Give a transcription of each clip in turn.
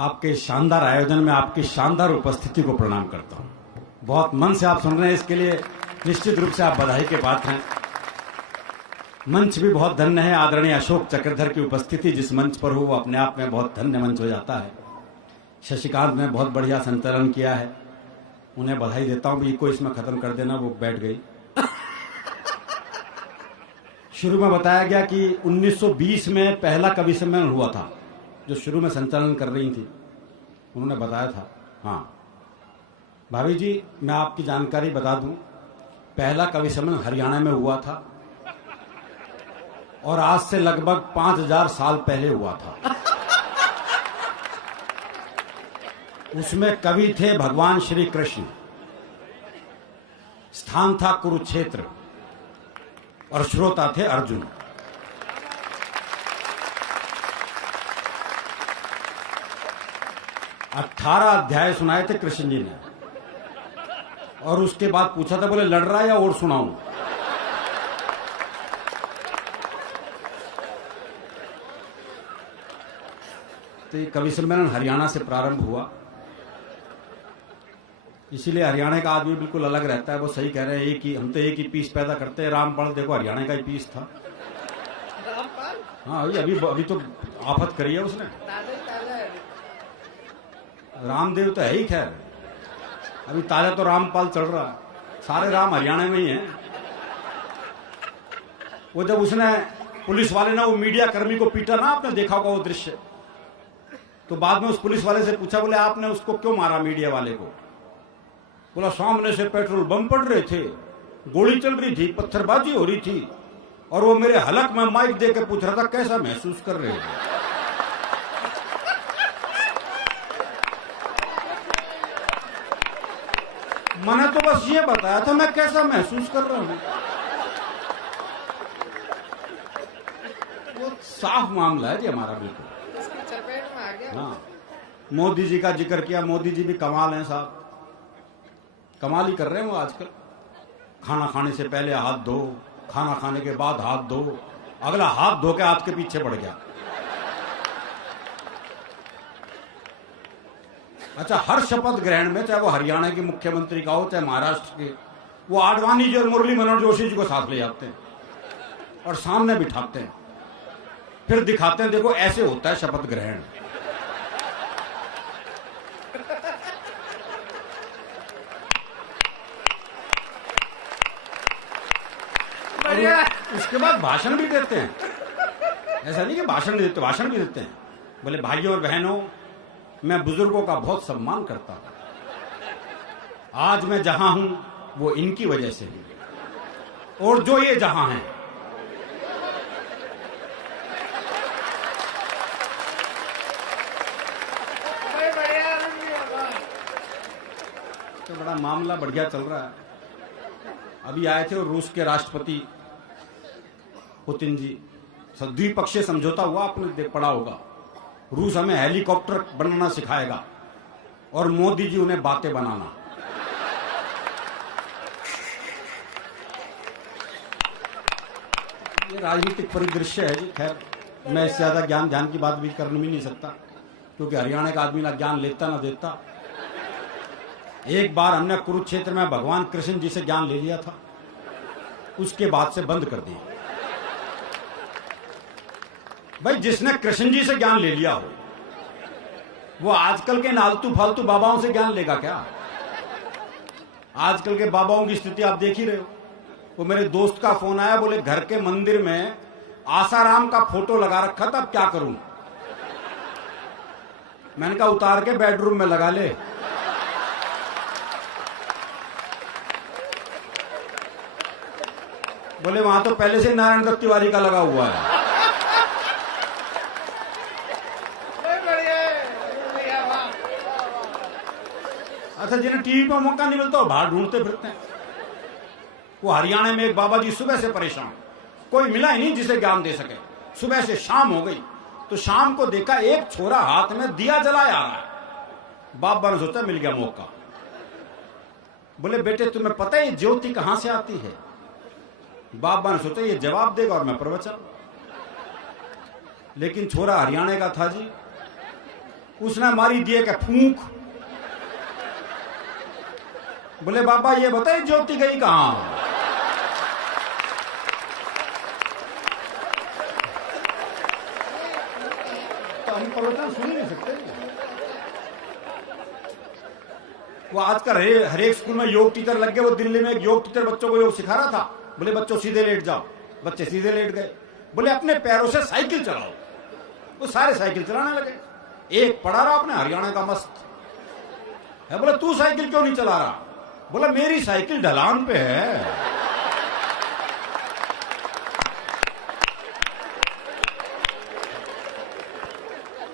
आपके शानदार आयोजन में आपकी शानदार उपस्थिति को प्रणाम करता हूं। बहुत मन से आप सुन रहे हैं, इसके लिए निश्चित रूप से आप बधाई के पात्र हैं। मंच भी बहुत धन्य है। आदरणीय अशोक चक्रधर की उपस्थिति जिस मंच पर हो वो अपने आप में बहुत धन्य मंच हो जाता है। शशिकांत ने बहुत बढ़िया संचालन किया है, उन्हें बधाई देता हूं। भी को इसमें खत्म कर देना, वो बैठ गई। शुरू में बताया गया कि 1920 में पहला कवि सम्मेलन हुआ था, जो शुरू में संचालन कर रही थी उन्होंने बताया था। हाँ भाभी जी, मैं आपकी जानकारी बता दूं, पहला कवि सम्मेलन हरियाणा में हुआ था और आज से लगभग 5000 साल पहले हुआ था। उसमें कवि थे भगवान श्री कृष्ण, स्थान था कुरुक्षेत्र और श्रोता थे अर्जुन। अठारह अध्याय सुनाए थे कृष्ण जी ने और उसके बाद पूछा था, बोले लड़ रहा है या और सुनाऊं? तो ये कवि सम्मेलन हरियाणा से प्रारंभ हुआ, इसीलिए हरियाणा का आदमी बिल्कुल अलग रहता है। वो सही कह रहे हैं, एक ही हम तो एक ही पीस पैदा करते हैं। रामपाल देखो हरियाणा का ही पीस था। हाँ अभी तो आफत करी है उसने। रामदेव तो है ही, खैर अभी ताजा तो रामपाल चल रहा है। सारे राम हरियाणा में ही हैं। वो जब उसने पुलिस वाले ने वो मीडिया कर्मी को पीटा ना, आपने देखा होगा वो दृश्य, तो बाद में उस पुलिस वाले से पूछा, बोले आपने उसको क्यों मारा मीडिया वाले को? बोला सामने से पेट्रोल बम पड़ रहे थे, गोली चल रही थी, पत्थरबाजी हो रही थी और वो मेरे हलक में माइक दे के पूछ रहा था कैसा महसूस कर रहे हो। मैंने तो बस ये बताया था मैं कैसा महसूस कर रहा हूं। वो साफ मामला है जी हमारा, बिल्कुल। हाँ, मोदी जी का जिक्र किया। मोदी जी भी कमाल हैं साहब, कमाल ही कर रहे हैं वो आजकल। खाना खाने से पहले हाथ धो, खाना खाने के बाद हाथ धो, अगला हाथ धो के हाथ के पीछे पड़ गया। अच्छा, हर शपथ ग्रहण में, चाहे वो हरियाणा के मुख्यमंत्री का हो चाहे महाराष्ट्र के, वो आडवाणी जी और मुरली मनोहर जोशी जी को साथ ले जाते हैं और सामने बिठाते हैं, फिर दिखाते हैं देखो ऐसे होता है शपथ ग्रहण। उसके बाद भाषण भी देते हैं। ऐसा नहीं कि भाषण नहीं देते, भाषण भी देते हैं। बोले भाइयों और बहनों, मैं बुजुर्गों का बहुत सम्मान करता हूं। आज मैं जहां हूं वो इनकी वजह से हूं और जो ये जहां हैं। तो बड़ा मामला बढ़िया चल रहा है। अभी आए थे और रूस के राष्ट्रपति पुतिन जी, द्विपक्षीय समझौता हुआ, आपने पढ़ा होगा। रूस हमें हेलीकॉप्टर बनाना सिखाएगा और मोदी जी उन्हें बातें बनाना। ये राजनीतिक परिदृश्य है जी। खैर मैं इससे ज्यादा ज्ञान की बात भी कर भी नहीं सकता, क्योंकि हरियाणा का आदमी ना ज्ञान लेता ना देता। एक बार हमने कुरुक्षेत्र में भगवान कृष्ण जी से ज्ञान ले लिया था, उसके बाद से बंद कर दिया। भाई जिसने कृष्ण जी से ज्ञान ले लिया हो वो आजकल के नालतू फालतू बाबाओं से ज्ञान लेगा क्या? आजकल के बाबाओं की स्थिति आप देख ही रहे हो। वो मेरे दोस्त का फोन आया, बोले घर के मंदिर में आसाराम का फोटो लगा रखा था, अब क्या करूं? मैंने कहा उतार के बेडरूम में लगा ले। बोले वहां तो पहले से नारायण दत्त तिवारी का लगा हुआ है। अच्छा, जिन्हें टीवी पर मौका नहीं मिलता वो बाहर ढूंढते फिरते हैं। वो हरियाणा में एक बाबा जी सुबह से परेशान, कोई मिला ही नहीं जिसे ज्ञान दे सके। सुबह से शाम हो गई तो शाम को देखा एक छोरा हाथ में दिया जलाया आ रहा है। बाबा ने सोचा मिल गया मौका। बोले बेटे तुम्हें पता है ये ज्योति कहां से आती है? बाबा ने सोचा ये जवाब देगा और मैं प्रवचन। लेकिन छोरा हरियाणा का था जी, उसने मारी दिए क्या फूंक। बोले बाबा ये बताइए ज्योति गई कहां। तो हम प्रवचन सुन नहीं सकते। वो आजकल हर एक स्कूल में योग टीचर लग गए। वो दिल्ली में एक योग टीचर बच्चों को योग सिखा रहा था। बोले बच्चों सीधे लेट जाओ। बच्चे सीधे लेट गए। बोले अपने पैरों से साइकिल चलाओ। वो सारे साइकिल चलाने लगे। एक पढ़ा रहा अपने हरियाणा का मस्त है। बोले तू साइकिल क्यों नहीं चला रहा। बोला मेरी साइकिल ढलान पे है।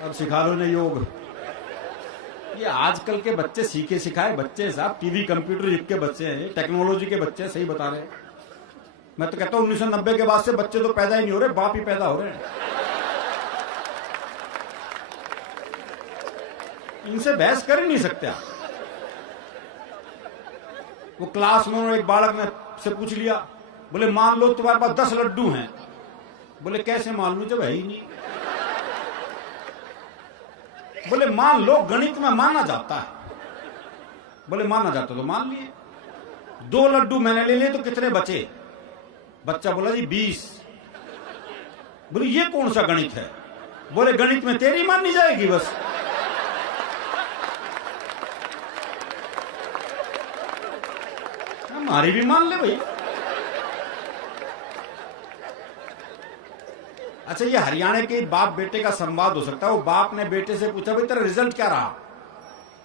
अब सिखा लो ने योग। ये आजकल के बच्चे सीखे सिखाए बच्चे साहब, टीवी कंप्यूटर युग के बच्चे हैं, टेक्नोलॉजी के बच्चे, सही बता रहे हैं। मैं तो कहता हूं 1990 के बाद से बच्चे तो पैदा ही नहीं हो रहे, बाप ही पैदा हो रहे हैं। इनसे बहस कर ही नहीं सकते आप। वो क्लास में एक बालक ने से पूछ लिया, बोले मान लो तुम्हारे पास 10 लड्डू हैं। बोले कैसे मान लूं जब है ही नहीं। बोले मान लो, गणित में माना जाता है। बोले माना जाता तो मान लिए। 2 लड्डू मैंने ले लिए तो कितने बचे। बच्चा बोला जी 20। बोले ये कौन सा गणित है। बोले गणित में तेरी माननी जाएगी बस। हमारी भी मान ले भाई। अच्छा ये हरियाणा के बाप बेटे का संवाद हो सकता है। वो बाप ने बेटे से पूछा भाई तेरा रिजल्ट क्या रहा।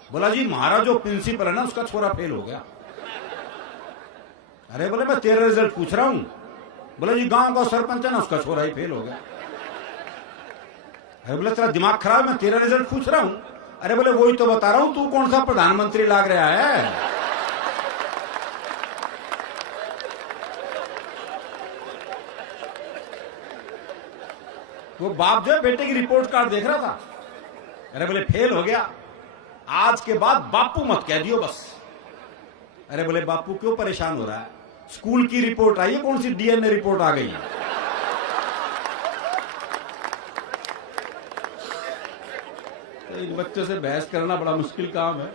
बोला जी हमारा जो प्रिंसिपल है ना उसका छोरा फेल हो गया। अरे बोले मैं तेरा रिजल्ट पूछ रहा हूं। बोला जी गांव का सरपंच है ना उसका छोरा ही फेल हो गया। अरे बोले तेरा दिमाग खराब, मैं तेरा रिजल्ट पूछ रहा हूं। अरे बोले वही तो बता रहा हूं, तू कौन सा प्रधानमंत्री लाग रहा है। वो बाप जो है बेटे की रिपोर्ट कार्ड देख रहा था। अरे बोले फेल हो गया, आज के बाद बापू मत कह दियो बस। अरे बोले बापू क्यों परेशान हो रहा है, स्कूल की रिपोर्ट आई है, कौन सी डीएनए रिपोर्ट आ गई है। तो इन बच्चों से बहस करना बड़ा मुश्किल काम है।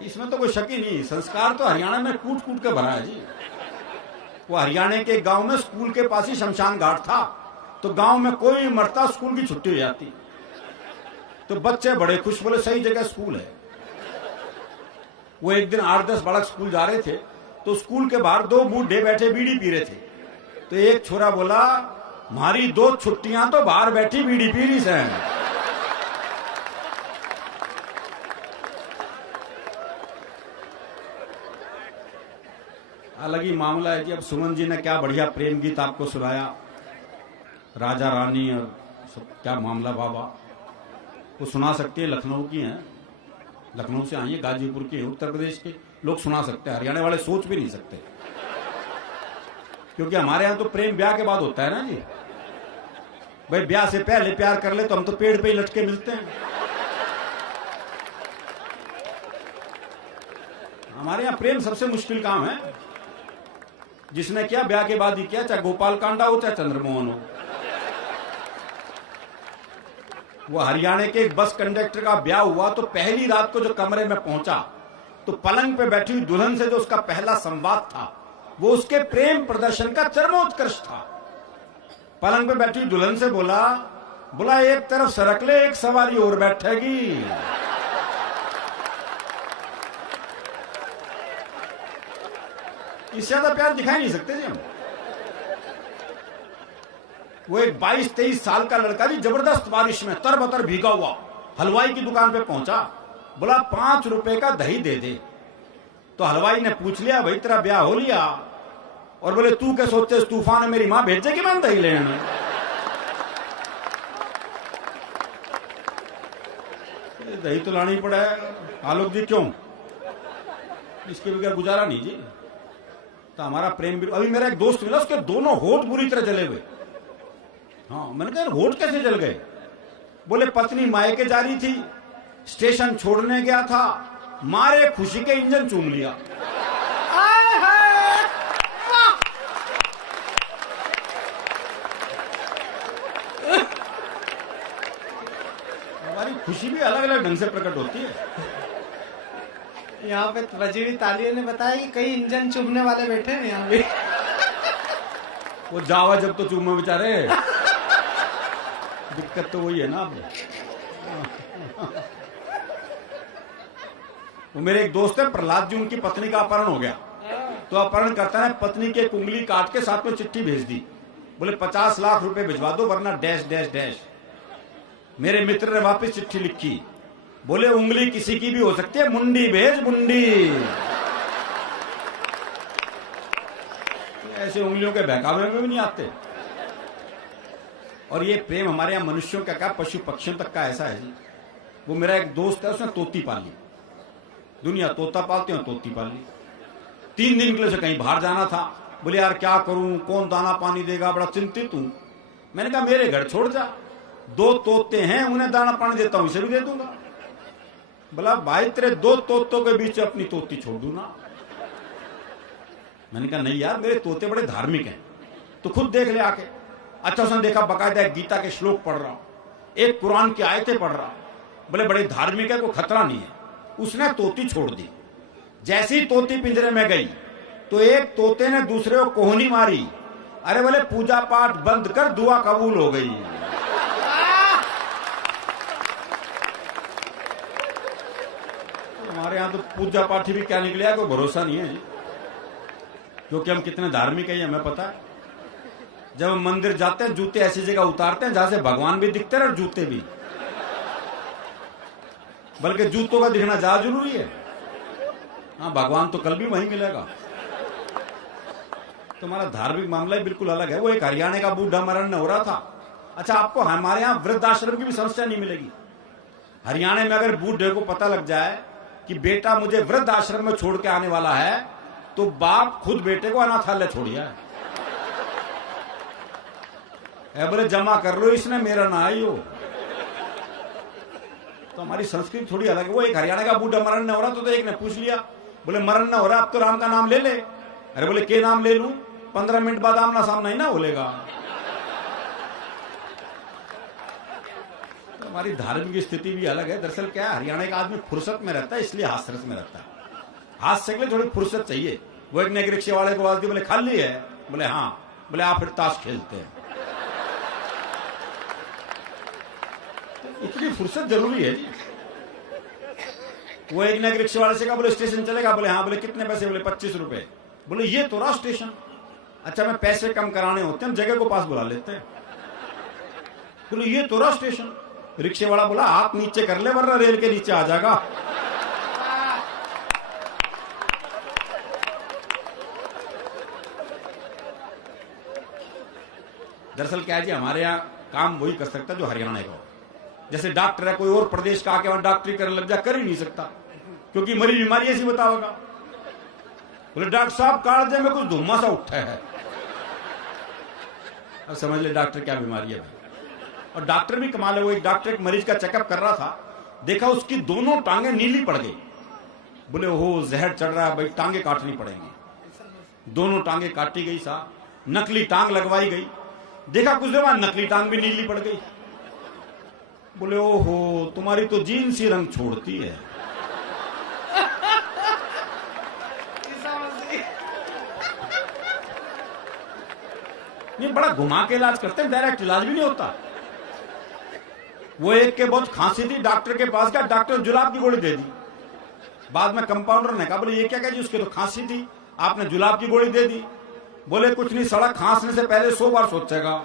इसमें तो कोई शक ही नहीं। संस्कार तो हरियाणा में कूट कूट के भरा है जी। वो हरियाणा के गांव में स्कूल के पास ही शमशान घाट था, तो गांव में कोई मरता स्कूल की छुट्टी हो जाती। तो बच्चे बड़े खुश, बोले सही जगह स्कूल है। वो एक दिन 8-10 बालक स्कूल जा रहे थे, तो स्कूल के बाहर 2 बूढ़े बैठे बीड़ी पी रहे थे। तो एक छोरा बोला हमारी 2 छुट्टियां तो बाहर बैठी बीड़ी पी रही से। अलग ही मामला है कि अब सुमन जी ने क्या बढ़िया प्रेम गीत आपको सुनाया, राजा रानी और सब, क्या मामला बाबा। वो सुना सकते हैं, लखनऊ की हैं, लखनऊ से आई है, गाजीपुर की, उत्तर प्रदेश के लोग सुना सकते हैं। हरियाणा वाले सोच भी नहीं सकते, क्योंकि हमारे यहां तो प्रेम ब्याह के बाद होता है ना जी। भाई ब्याह से पहले प्यार कर ले तो हम तो पेड़ पे ही लटके मिलते हैं। हमारे यहां प्रेम सबसे मुश्किल काम है। जिसने किया ब्याह के बाद ही किया, चाहे गोपाल कांडा हो चाहे चंद्रमोहन हो। वो हरियाणा के एक बस कंडक्टर का ब्याह हुआ, तो पहली रात को जो कमरे में पहुंचा तो पलंग पे बैठी हुई दुल्हन से जो उसका पहला संवाद था वो उसके प्रेम प्रदर्शन का चरमोत्कर्ष था। पलंग पे बैठी हुई दुल्हन से बोला एक तरफ सरक ले, एक सवारी और बैठेगी। इससे ज्यादा प्यार दिखाई नहीं सकते जी हम। वो एक 22-23 साल का लड़का जी जबरदस्त बारिश में तरबतर भीगा हुआ हलवाई की दुकान पे पहुंचा। बोला 5 रुपए का दही दे दे। तो हलवाई ने पूछ लिया भाई तेरा ब्याह हो लिया, और बोले तू क्या सोचते इस तूफान में मेरी मां भेजेगी मैं दही लेने। दही तो लानी पड़ा है। आलोक जी क्यों, इसके बगैर गुजारा नहीं जी। तो हमारा प्रेम भी, अभी मेरा एक दोस्त मिला, उसके दोनों होठ बुरी तरह जले हुए। हाँ मैंने कहा होठ कैसे जल गए। बोले पत्नी मायके जा रही थी, स्टेशन छोड़ने गया था, मारे खुशी के इंजन चूम लिया। हमारी खुशी भी अलग अलग ढंग से प्रकट होती है। यहाँ पे बजी हुई तालियों ने बताया कि कई इंजन चुभने वाले बैठे हैं यहाँ भी। वो जावा जब तो चूमे बेचारे, दिक्कत तो वही है ना। वो मेरे एक दोस्त है प्रहलाद जी, उनकी पत्नी का अपहरण हो गया। तो अपहरण करता है, पत्नी की एक उंगली काट के साथ में चिट्ठी भेज दी, बोले 50 लाख रुपए भिजवा दो वरना डैश डैश डैश। मेरे मित्र ने वापस चिट्ठी लिखी, बोले उंगली किसी की भी हो सकती है, मुंडी भेज मुंडी। ऐसे उंगलियों के बहकावे में भी नहीं आते। और ये प्रेम हमारे यहाँ मनुष्यों का क्या पशु पक्षियों तक का ऐसा है जी। वो मेरा एक दोस्त है, उसने तोती पाली, दुनिया तोता पालती है, तोती पाली। 3 दिन के लिए उसे कहीं बाहर जाना था, बोले यार क्या करूं, कौन दाना पानी देगा, बड़ा चिंतित हूं। मैंने कहा मेरे घर छोड़ जा, 2 तोते हैं, उन्हें दाना पानी देता हूं, इसे भी दे दूंगा। बोला भाई तेरे 2 तोतों के बीच अपनी तोती छोड़ दूं ना। मैंने कहा नहीं यार, मेरे तोते बड़े धार्मिक हैं, तो खुद देख ले आके। अच्छा उसने देखा बकायदा एक गीता के श्लोक पढ़ रहा, एक कुरान की आयतें पढ़ रहा, बोले बड़े धार्मिक है, कोई खतरा नहीं है। उसने तोती छोड़ दी। जैसी तोती पिंजरे में गई तो एक तोते ने दूसरे को कोहनी मारी, अरे बोले पूजा पाठ बंद कर, दुआ कबूल हो गई। हमारे यहां तो पूजा पाठी भी क्या निकले, कोई भरोसा नहीं है जी, क्योंकि हम कितने धार्मिक हैं हमें पता है। जब हम मंदिर जाते हैं जूते ऐसी जगह उतारते हैं जहां से भगवान भी दिखते हैं और जूते भी, बल्कि जूतों का दिखना ज्यादा जरूरी है। हाँ भगवान तो कल भी वहीं मिलेगा। तो हमारा धार्मिक मामला ही बिल्कुल अलग है। वो एक हरियाणा का बूढ़ा मरण हो रहा था। अच्छा आपको हमारे यहाँ वृद्धाश्रम की भी समस्या नहीं मिलेगी। हरियाणा में अगर बूढ़े को पता लग जाए कि बेटा मुझे वृद्धाश्रम में छोड़ के आने वाला है, तो बाप खुद बेटे को अनाथालय छोड़िया है, बोले जमा कर लो, इसने मेरा ना आई हो। तो हमारी संस्कृति थोड़ी अलग है। वो एक हरियाणा का बूढ़ा मरण न हो रहा, तो एक ने पूछ लिया, बोले मरण न हो रहा, अब तो राम का नाम ले ले। अरे बोले के नाम ले लूं, 15 मिनट बाद आमना सामना ही ना बोलेगा। तो हमारी धार्मिक स्थिति भी अलग है। दरअसल क्या है, हरियाणा का आदमी फुर्सत में रहता है, इसलिए हास्य रस में रहता है। हास्य के लिए थोड़ी फुर्सत चाहिए। वो एक ने एक रिक्शे वाले को आवाज दी, बोले खाली है, बोले हाँ, बोले आप फिर ताश खेलते हैं। इतनी फुर्सत जरूरी है जी। वो एक ने एक रिक्शे वाले से कहा, बोले स्टेशन चलेगा, बोले हाँ, बोले कितने पैसे, बोले 25 रुपए। बोले ये तो रहा स्टेशन। अच्छा मैं पैसे कम कराने होते हैं, हम जगह को पास बुला लेते हैं। बोले ये तो रहा स्टेशन। रिक्शे वाला बोला हाथ नीचे कर ले वरना रेल के नीचे आ जाएगा। दरअसल क्या है जी, हमारे यहाँ काम वही कर सकता है जो हरियाणा का हो। जैसे डॉक्टर है, कोई और प्रदेश का आके वहां डॉक्टरी करने लग जा, कर ही नहीं सकता, क्योंकि मरी बीमारी ऐसी बताओगा। बोले डॉक्टर साहब कालजे में कुछ धुम्मा सा उठा है। अब समझ ले डॉक्टर क्या बीमारी है भाई। और डॉक्टर भी कमाल है। वो एक डॉक्टर एक मरीज का चेकअप कर रहा था, देखा उसकी दोनों टांगे नीली पड़ गई। बोले हो जहर चढ़ रहा है भाई, टांगे काटनी पड़ेंगी। दोनों टांगे काटी गई सा, नकली टांग लगवाई गई। देखा कुछ देर बाद नकली टांग भी नीली पड़ गई। बोले ओहो तुम्हारी तो जीन्स ही रंग छोड़ती है। ये बड़ा घुमा के इलाज करते हैं, डायरेक्ट इलाज भी नहीं होता। वो एक के बहुत खांसी थी, डॉक्टर के पास गया, डॉक्टर जुलाब की गोली दे दी। बाद में कंपाउंडर ने कहा, बोले ये क्या कह जी, उसके तो खांसी थी, आपने जुलाब की गोली दे दी। बोले कुछ नहीं, सड़क खांसने से पहले 100 बार सोचेगा।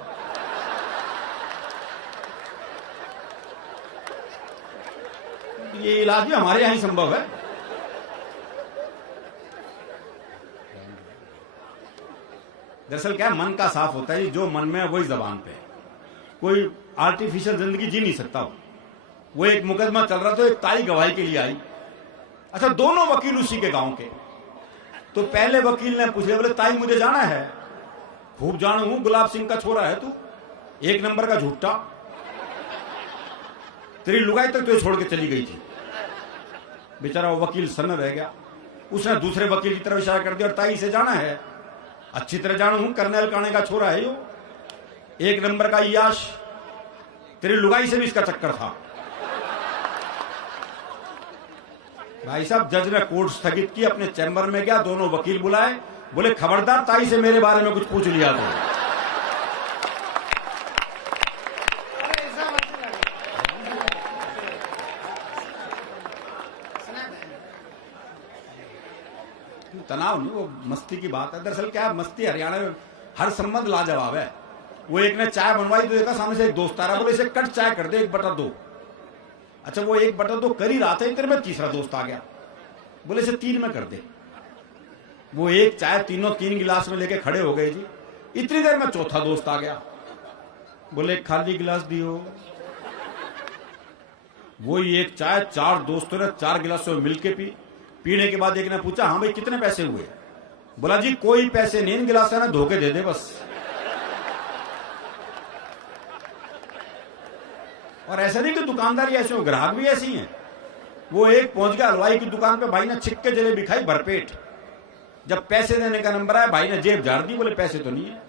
ये इलाज भी हमारे यहां ही संभव है। दरअसल क्या है, मन का साफ होता है, जो मन में है वही जबान पे। कोई आर्टिफिशियल जिंदगी जी नहीं सकता। वो एक मुकदमा चल रहा था, एक ताई गवाही के लिए आई। अच्छा दोनों वकील उसी के गांव के। तो पहले वकील ने पूछ लिया, बोले ताई मुझे जाना है। खूब जानू हूं, गुलाब सिंह का छोरा है तू, 1 नंबर का झूठा, तेरी लुगाई तक तुझे छोड़ के चली गई थी। बेचारा वो वकील सन्न रह गया। उसने दूसरे वकील की तरफ इशारा कर दिया, और ताई से जाना है, अच्छी तरह जानू हूं, कर्नल काने का छोरा है यो, 1 नंबर का याश, तेरी लुगाई से भी इसका चक्कर था। भाई साहब, जज ने कोर्ट स्थगित की, अपने चैम्बर में गया, दोनों वकील बुलाए, बोले खबरदार ताई से मेरे बारे में कुछ पूछ लिया तो। अरे ऐसा मत करो। तनाव नहीं, वो मस्ती की बात है। दरअसल क्या है, मस्ती हरियाणा में हर संबंध लाजवाब है। वो एक ने चाय बनवाई तो देखा सामने से एक दोस्त आ रहा, बोले इसे कट चाय कर दे 1/2। अच्छा, वो 1/2 कर ही रहा था, इतने में तीसरा दोस्त आ गया, बोले इसे 3 में कर दे। वो एक चाय तीनों 3 गिलास में लेके खड़े हो गए जी। इतनी देर में चौथा दोस्त आ गया, बोले खाली गिलास दियो। वो एक चाय 4 दोस्तों ने 4 गिलासों में मिलके पी। पीने के बाद एक ने पूछा, हाँ भाई कितने पैसे हुए? बोला जी कोई पैसे नहीं, इन गिलास ना धोखे दे दे बस। और ऐसा नहीं कि दुकानदारी ऐसे हो, ग्राहक भी ऐसी हैं। वो एक पहुंच गया हलवाई की दुकान पे, भाई ने छिक्के जलेबी खाई भरपेट। जब पैसे देने का नंबर आया, भाई ने जेब झाड़ दी, बोले पैसे तो नहीं है।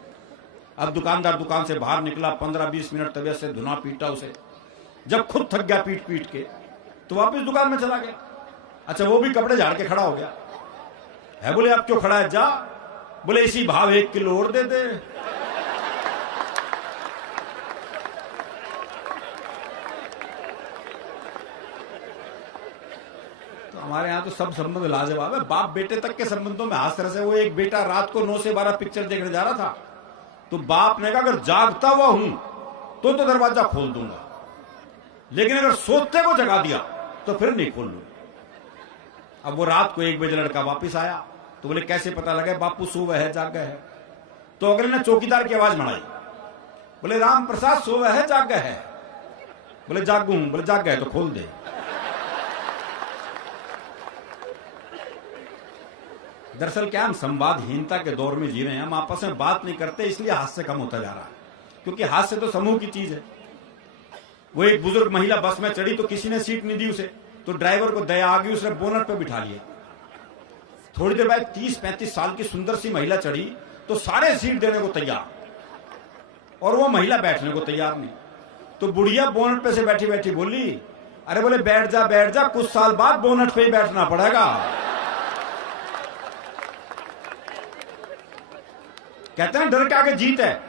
अब दुकानदार दुकान से बाहर निकला, 15-20 मिनट तबीयत से धुना पीटा उसे। जब खुद थक गया पीट पीट के, तो वापस दुकान में चला गया। अच्छा, वो भी कपड़े झाड़ के खड़ा हो गया है। बोले अब क्यों खड़ा है? जा। बोले इसी भाव 1 किलो और दे दे। तो हमारे यहाँ तो सब संबंध लाजवाब है, बाप बेटे तक के संबंधों में हास रस है। वो एक बेटा रात को 9 से 12 पिक्चर देखने जा रहा था, तो बाप ने कहा अगर जागता हुआ हूं तो दरवाजा खोल दूंगा, लेकिन अगर सोते को जगा दिया तो फिर नहीं खोल लूंगा। अब वो रात को 1 बजे लड़का वापिस आया, तो बोले कैसे पता लगे बापू सो है जाग गए है? तो अगले ने चौकीदार की आवाज बढ़ाई, बोले राम प्रसाद सो है जाग गए है? बोले जागू हूं। बोले जाग गए तो खोल दे। दरअसल क्या, हम संवादहीनता के दौर में जी रहे हैं। हम आपस में बात नहीं करते, इसलिए हास्य कम होता जा रहा है, क्योंकि हास्य तो समूह की चीज है। वो एक बुजुर्ग महिला बस में चढ़ी, तो किसी ने सीट नहीं दी उसे, तो ड्राइवर को दया आ गई, उसने बोनट पे बिठा लिया। थोड़ी देर बाद 30-35 साल की सुंदर सी महिला चढ़ी, तो सारे सीट देने को तैयार, और वो महिला बैठने को तैयार नहीं। तो बुढ़िया बोनट पे से बैठी बैठी बोली, अरे बोले बैठ जा, कुछ साल बाद बोनट पे ही बैठना पड़ेगा। कहते हैं डर के आगे जीत है।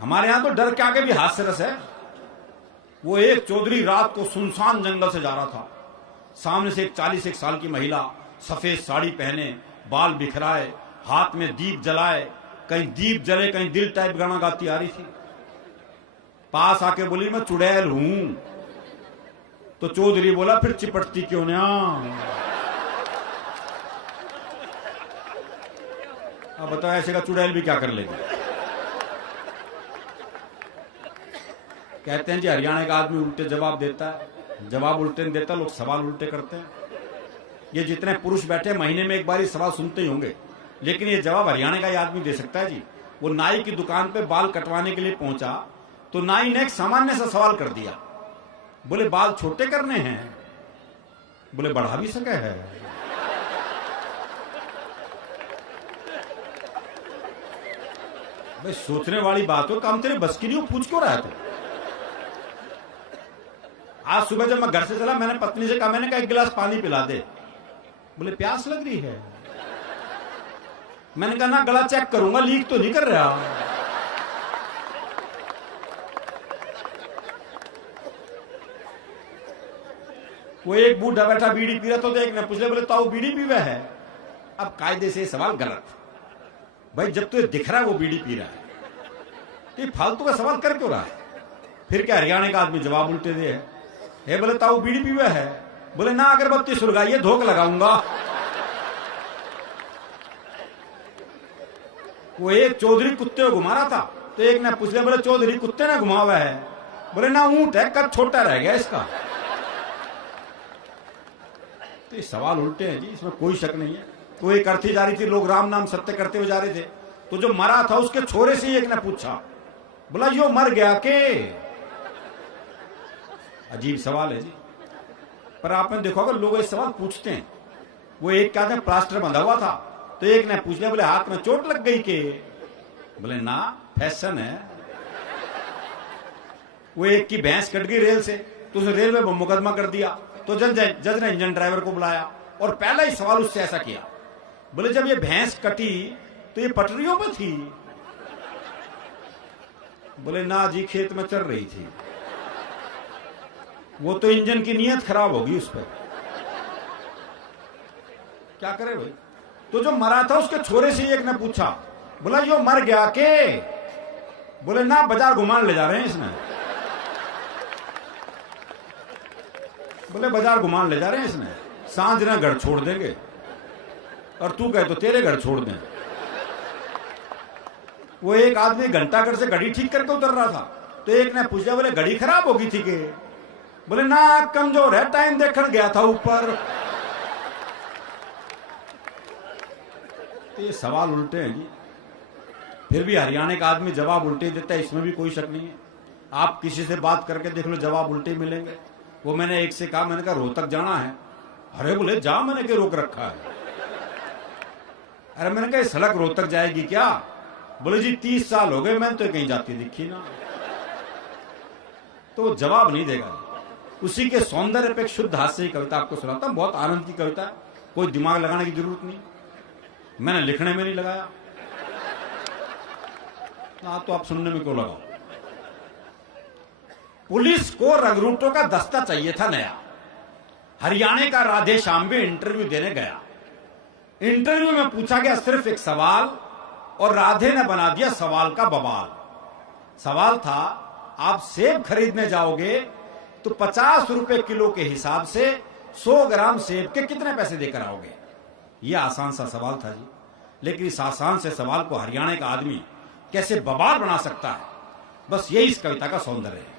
हमारे यहां तो डर के आगे भी हास्य रस है। वो एक चौधरी रात को सुनसान जंगल से जा रहा था, सामने से एक 41 साल की महिला, सफेद साड़ी पहने, बाल बिखराए, हाथ में दीप जलाए, कहीं दीप जले कहीं दिल टाइप गाना गाती आ रही थी। पास आके बोली मैं चुड़ैल हूं। तो चौधरी बोला फिर चिपटती क्यों ना? अब बताओ ऐसे का चुड़ैल भी क्या कर लेगा? कहते हैं जी हरियाणा का आदमी उल्टे जवाब देता है, जवाब उल्टे नहीं देता, लोग सवाल उल्टे करते हैं। ये जितने पुरुष बैठे महीने में एक बार ही सवाल सुनते ही होंगे, लेकिन ये जवाब हरियाणा का ही आदमी दे सकता है जी। वो नाई की दुकान पे बाल कटवाने के लिए पहुंचा, तो नाई ने एक सामान्य सा सवाल कर दिया, बोले बाल छोटे करने हैं? बोले बढ़ा भी सके है। भाई सोचने वाली बात हो, काम तेरे बस की नहीं हो, पूछ क्यों रहा था? आज सुबह जब मैं घर से चला, मैंने पत्नी से कहा, मैंने कहा 1 गिलास पानी पिला दे। बोले प्यास लग रही है। मैंने कहा ना गला चेक करूंगा, लीक तो नहीं कर रहा। वो एक बूढ़ा बैठा बीड़ी पी रहा था, तो एक ने पूछा, बोले ताऊ बीड़ी पीवे है? अब कायदे से सवाल गलत। भाई जब तुझे दिख रहा है वो बीड़ी पी रहा है, तो फालतू का सवाल कर क्यों रहा है? फिर क्या हरियाणा का आदमी जवाब उल्टे दे है, बोले ताऊ बीड़ी पीवे है? बोले ना अगरबत्ती सुलगाइए, धोख लगाऊंगा। वो एक चौधरी कुत्ते को घुमा रहा था, तो एक ने पूछ लिया, बोले चौधरी कुत्ते ने घुमा हुआ है? बोले ना ऊंट है, कद छोटा रह गया इसका। तो ये सवाल उल्टे हैं जी, इसमें कोई शक नहीं है। तो एक अर्थी जा रही थी, लोग राम नाम सत्य करते हुए जा रहे थे, तो जो मरा था उसके छोरे से एक ने पूछा, बोला यो मर गया के? अजीब सवाल है जी, पर आपने देखा होगा लोग ये सवाल पूछते हैं। वो एक क्या था, प्लास्टर बंधा हुआ था, तो एक ने पूछ लिया, बोले हाथ में चोट लग गई के? बोले ना फैशन है। वो एक की भैंस कट गई रेल से, तो उसे रेलवे में मुकदमा कर दिया, तो जज ने इंजन ड्राइवर को बुलाया और पहला ही सवाल उससे ऐसा किया, बोले जब ये भैंस कटी तो ये पटरियों पर थी? बोले ना जी, खेत में चल रही थी। वो तो इंजन की नीयत खराब होगी उस पर, क्या करे भाई। तो जो मरा था उसके छोरे से एक ने पूछा, बोला यो मर गया के? बोले ना, बाजार घुमाने ले जा रहे हैं इसमें। बोले बाजार घुमाने ले जा रहे हैं इसमें, सांझ ना घर छोड़ देंगे, और तू कहे तो तेरे घर छोड़ दें। वो एक आदमी घंटाघर से घड़ी ठीक करके उतर रहा था, तो एक ने पूछा, बोले घड़ी खराब होगी थी के? बोले ना, कमजोर है, टाइम देखकर गया था ऊपर। तो ये सवाल उल्टे हैं जी। फिर भी हरियाणा का आदमी जवाब उल्टे देता है, इसमें भी कोई शक नहीं है। आप किसी से बात करके देख लो, जवाब उल्टे मिलेंगे। वो मैंने एक से कहा, मैंने कहा रोहतक जाना है? अरे बोले जा, मैंने क्या रोक रखा है? अरे मैंने कहा सड़क रोहतक जाएगी क्या? बोले जी 30 साल हो गए, मैंने तो कहीं जाती दिखी ना। तो जवाब नहीं देगा। उसी के सौंदर्य पे एक शुद्ध हास्य की कविता आपको सुनाता हूं, बहुत आनंद की कविता है, कोई दिमाग लगाने की जरूरत नहीं, मैंने लिखने में नहीं लगाया ना, तो आप सुनने में क्यों लगाओ। पुलिस को रंगरूटों का दस्ता चाहिए था नया। हरियाणा का राधे श्याम भी इंटरव्यू देने गया। इंटरव्यू में पूछा गया सिर्फ एक सवाल, और राधे ने बना दिया सवाल का बवाल। सवाल था, आप सेब खरीदने जाओगे तो 50 रुपए किलो के हिसाब से 100 ग्राम सेब के कितने पैसे देकर आओगे? यह आसान सा सवाल था जी, लेकिन इस आसान से सवाल को हरियाणा का आदमी कैसे बवाल बना सकता है, बस यही इस कविता का सौंदर्य है।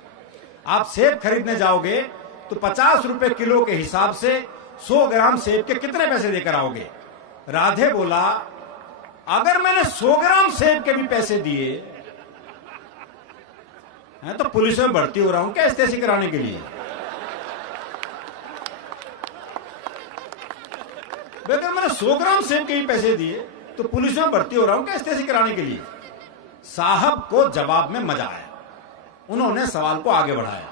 आप सेब खरीदने जाओगे तो 50 रुपए किलो के हिसाब से 100 ग्राम सेब के कितने पैसे देकर आओगे? राधे बोला, अगर मैंने 100 ग्राम सेब के भी पैसे दिए हैं तो पुलिस में भर्ती हो रहा हूं क्या एसटीसी कराने के लिए? अगर मैंने 100 ग्राम सेब के भी पैसे दिए तो पुलिस में भर्ती हो रहा हूं क्या एसटीसी कराने के लिए? साहब को जवाब में मजा आया, उन्होंने सवाल को आगे बढ़ाया।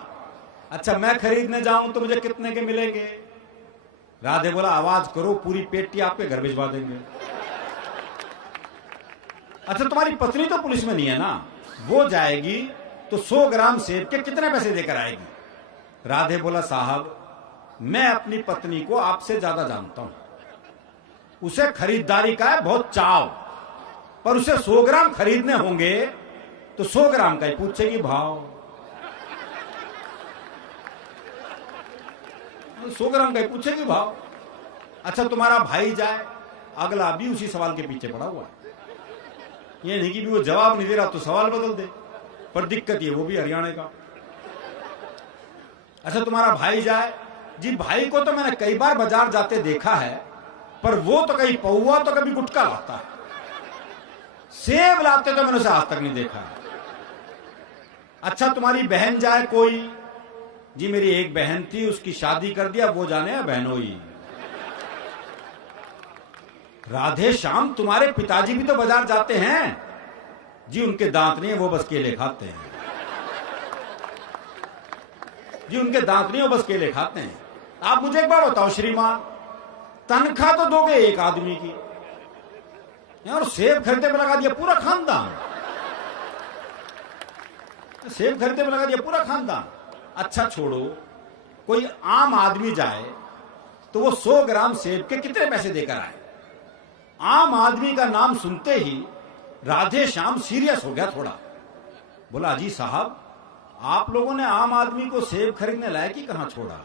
अच्छा, मैं खरीदने जाऊं तो मुझे कितने के मिलेंगे? राधे बोला, आवाज करो, पूरी पेटी आपके घर भिजवा देंगे। अच्छा, तुम्हारी पत्नी तो पुलिस में नहीं है ना, वो जाएगी तो 100 ग्राम सेब के कितने पैसे देकर आएगी? राधे बोला, साहब मैं अपनी पत्नी को आपसे ज्यादा जानता हूं, उसे खरीदारी का है बहुत चाव, पर उसे 100 ग्राम खरीदने होंगे तो 100 ग्राम का ही पूछेगी भाव। 100 ग्राम का ही पूछेगी भाव। अच्छा, तुम्हारा भाई जाए, अगला भी उसी सवाल के पीछे पड़ा हुआ है। ये नहीं कि भी वो जवाब नहीं दे रहा तो सवाल बदल दे, पर दिक्कत ये वो भी हरियाणा का। अच्छा, तुम्हारा भाई जाए, जी भाई को तो मैंने कई बार बाजार जाते देखा है, पर वो तो कहीं पौवा तो कभी गुटका लाता है, सेब लाते तो मैंने उसे आज तक नहीं देखा है। अच्छा, तुम्हारी बहन जाए कोई, जी मेरी एक बहन थी, उसकी शादी कर दिया, वो जाने बहनोई। राधे श्याम, तुम्हारे पिताजी भी तो बाजार जाते हैं, जी उनके दांत नहीं है, वो बस केले खाते हैं। जी उनके दांत नहीं, वो बस केले खाते हैं। आप मुझे एक बार बताओ श्रीमान, तनख्वाह तो दोगे एक आदमी की, और सेब खरीदने में लगा दिया पूरा खानदान। सेब खरीदने में लगा दिया पूरा खानदान। अच्छा छोड़ो, कोई आम आदमी जाए तो वो 100 ग्राम सेब के कितने पैसे देकर आए? आम आदमी का नाम सुनते ही राधे श्याम सीरियस हो गया थोड़ा। बोला, अजी साहब, आप लोगों ने आम आदमी को सेब खरीदने लायक ही कहां छोड़ा?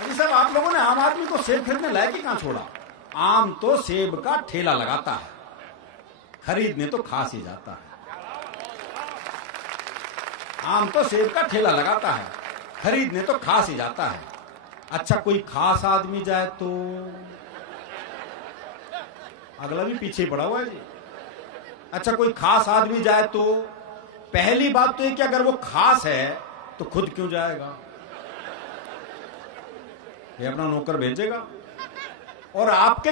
अजी साहब, आप लोगों ने आम आदमी को सेब खरीदने लायक ही कहां छोड़ा? आम तो सेब का ठेला लगाता है, खरीदने तो खास ही जाता है। आम तो सेब का ठेला लगाता है, खरीदने तो खास ही जाता है। अच्छा, कोई खास आदमी जाए तो? अगला भी पीछे पड़ा हुआ है जी। अच्छा, कोई खास आदमी जाए तो? पहली बात तो ये कि अगर वो खास है तो खुद क्यों जाएगा? ये अपना नौकर भेजेगा। और आपके